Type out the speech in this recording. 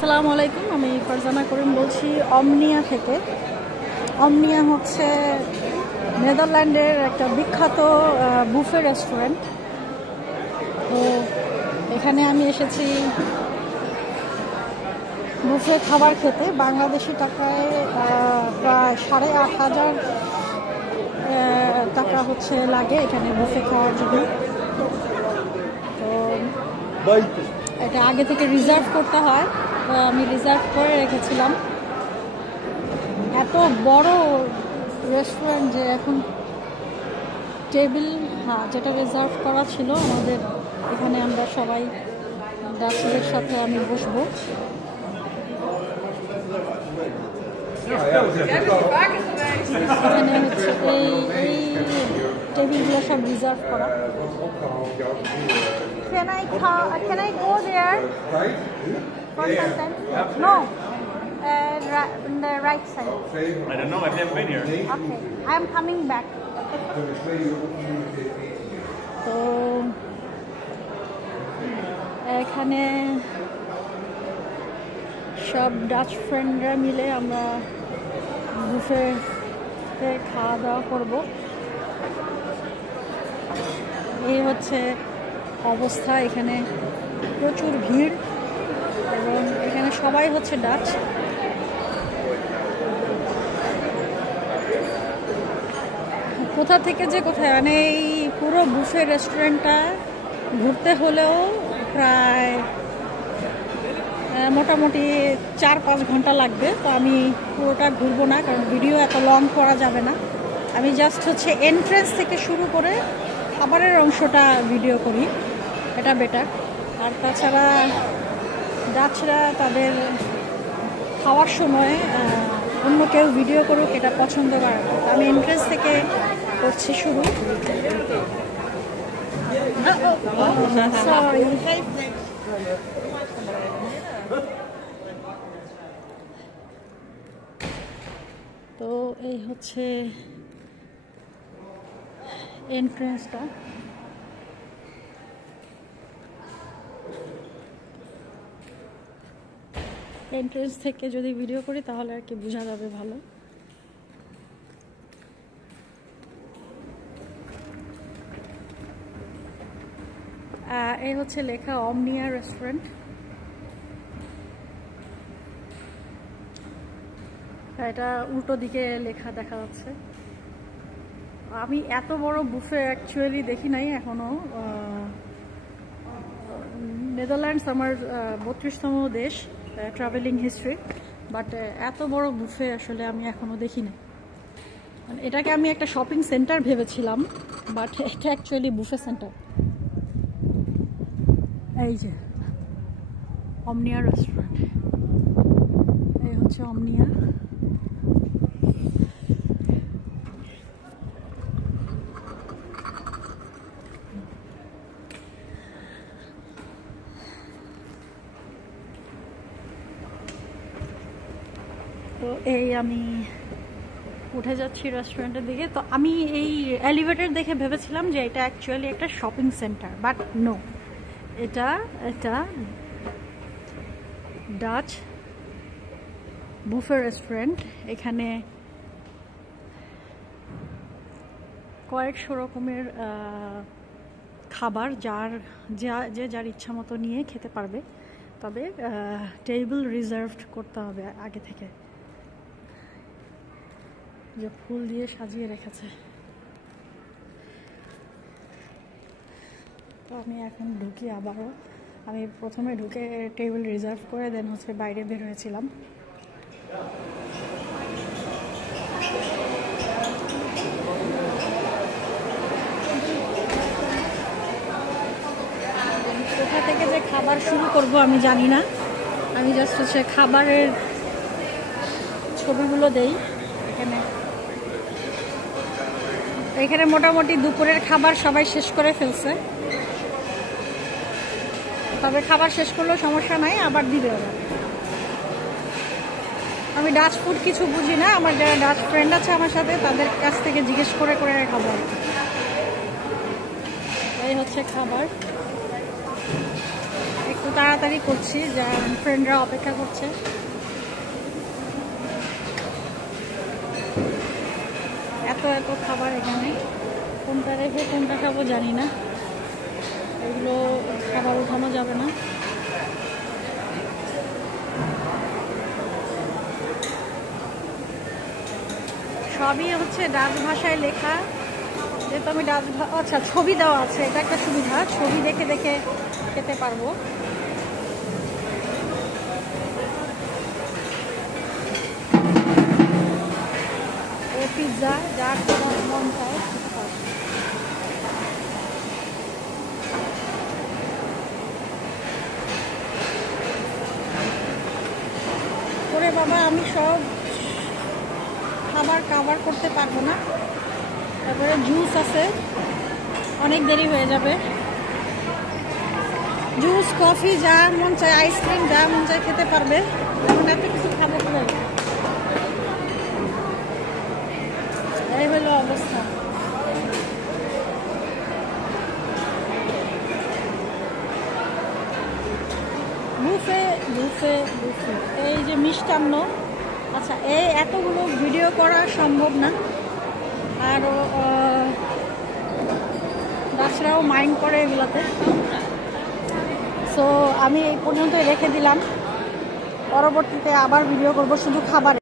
আসসালামু আলাইকুম, আমি ফারজানা করিম বলছি অমনিয়া থেকে। অমনিয়া হচ্ছে নেদারল্যান্ডের একটা বিখ্যাত বুফে রেস্টুরেন্ট। তো এখানে আমি এসেছি বুফে খাবার খেতে। বাংলাদেশি টাকায় প্রায় 8,500 টাকা হচ্ছে লাগে এখানে বুফে খাওয়ার জন্য। তো এটা আগে থেকে রিজার্ভ করতে হয়, তো আমি রিজার্ভ করে রেখেছিলাম। এত বড় রেস্টুরেন্ট যে এখন টেবিল, যেটা রিজার্ভ করা ছিল আমাদের এখানে, আমরা সবাই ডাচদের সাথে আমি বসবো। এখানে হচ্ছে এই টেবিলগুলো সব রিজার্ভ করা। Can I go there for some time? No. On the right side. I don't know. I've never been here. Okay. I'm coming back. তো এখানে সব ডাচ ফ্রেন্ডরা মিলে আমরা বুফেতে খাওয়া দাওয়া করবো। এই হচ্ছে অবস্থা, এখানে প্রচুর ভিড় এবং এখানে সবাই হচ্ছে ডাচ। কোথা থেকে যে কোথায়, মানে এই পুরো বুফে রেস্টুরেন্টটা ঘুরতে হলেও প্রায় মোটামুটি 4-5 ঘন্টা লাগবে। তো আমি পুরোটা ঘুরবো না, কারণ ভিডিও এত লং করা যাবে না। আমি জাস্ট হচ্ছে এন্ট্রেন্স থেকে শুরু করে খাবারের অংশটা ভিডিও করি, এটা বেটার। আর তাছাড়া ডাচরা তাদের খাওয়ার সময় অন্য কেউ ভিডিও করুক এটা পছন্দ করে না। আমি এন্ট্রেন্স থেকে করছি শুরু। তো এই হচ্ছে এন্ট্রেন্সটা। এন্ট্রেন্স থেকে যদি ভিডিও করি তাহলে আর কি বোঝা যাবে ভালো। এই হচ্ছে লেখা অমনিয়া রেস্টুরেন্ট। এটা উল্টো দিকে লেখা দেখা যাচ্ছে। আমি এত বড় বুফে অ্যাকচুয়ালি দেখি নাই এখনো। নেদারল্যান্ডস আমার 32তম দেশ ট্রাভেলিং হিস্ট্রি, বাট এত বড় বুফে আসলে আমি এখনো দেখি না। এটাকে আমি একটা শপিং সেন্টার ভেবেছিলাম, বাট এটা অ্যাকচুয়ালি বুফে সেন্টার। এই যে অমনিয়া রেস্টুরেন্ট, এই হচ্ছে অমনিয়া। তো এই আমি উঠে যাচ্ছি রেস্টুরেন্টের দিকে। তো আমি এই এলিভেটর দেখে ভেবেছিলাম যে এটা অ্যাকচুয়ালি একটা শপিং সেন্টার, বাট নো, এটা ডাচ বুফে রেস্টুরেন্ট। এখানে কয়েকশো রকমের খাবার যার ইচ্ছা মতো নিয়ে খেতে পারবে, তবে টেবিল রিজার্ভড করতে হবে আগে থেকে। যে ফুল দিয়ে সাজিয়ে রেখেছে। তো আমি এখন ঢুকি আবারও। আমি প্রথমে ঢুকে টেবিল রিজার্ভ করে দেন হচ্ছে বাইরে বের হয়েছিলাম। কোথা থেকে যে খাবার শুরু করব আমি জানি না। আমি জাস্ট হচ্ছে খাবারের ছবিগুলো দেই। এখানে মোটামুটি দুপুরের খাবার সবাই শেষ করে ফেলছে, তবে খাবার শেষ করলেও সমস্যা নাই, আবার দিবে ওরা। আমি ডাচ ফুড কিছু বুঝি না, আমার যারা ডাচ ফ্রেন্ড আছে আমার সাথে তাদের কাছ থেকে জিজ্ঞেস করে করে খাবো। এই হচ্ছে খাবার। একটু তাড়াতাড়ি করছি, যা ফ্রেন্ডরা অপেক্ষা করছে। এত এত খাবার এখানে, কোনটা রেখে কোনটা খাবো জানি না। এগুলো খাবার উঠানো যাবে না। সবই হচ্ছে ডাচ ভাষায় লেখা, যেহেতু আমি আচ্ছা ছবি দেওয়া আছে, এটা একটা সুবিধা, ছবি দেখে দেখে খেতে পারবো। ও পিৎজা, যা খাবার মন চায় খেতে পারবো। ওরে বাবা, আমি সব খাবার কাভার করতে পারবো না। তারপরে জুস আছে, অনেক দেরি হয়ে যাবে। জুস, কফি, যা মন চায়, আইসক্রিম, যা মন চায় খেতে পারবে। এখন এত কিছু খাবো কি? এই হলো অবস্থা। বুফে বুফে বুফে, এই যে মিষ্টান্ন। আচ্ছা, এই এতগুলো ভিডিও করা সম্ভব না, আর ডাচরাও মাইন্ড করে এগুলাতে। সো আমি এই পর্যন্তই রেখে দিলাম, পরবর্তীতে আবার ভিডিও করব শুধু খাবার।